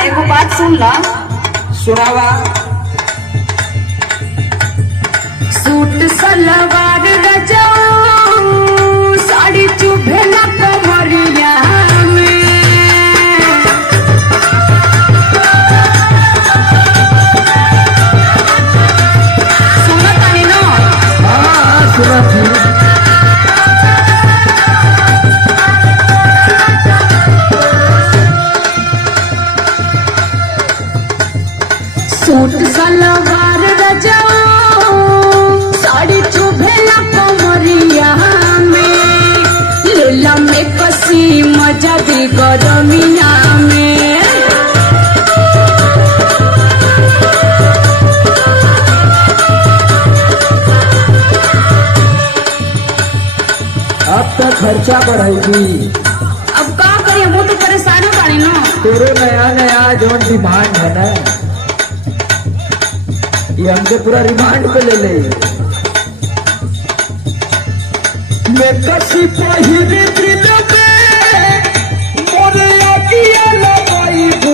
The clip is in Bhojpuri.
एगो बात सुन ला। सुनावा। सूट सलवार रजाऊ साड़ी चुभेला कमरिया में। सुनत तानी ना? हाँ सुना थी। सूट सलवार रजाऊ साड़ी चुभेला कमरिया में। लेला में कसी मजा दी गरमिया में। अब तो खर्चा बढ़ेगी। अब का करिए, वो तो परेशान बाड़ी ना। तेरे नया नया जो डिमांड है ना, ये हमसे पूरा रिमांड पे ले ले। मैं कसी पहिरी दिल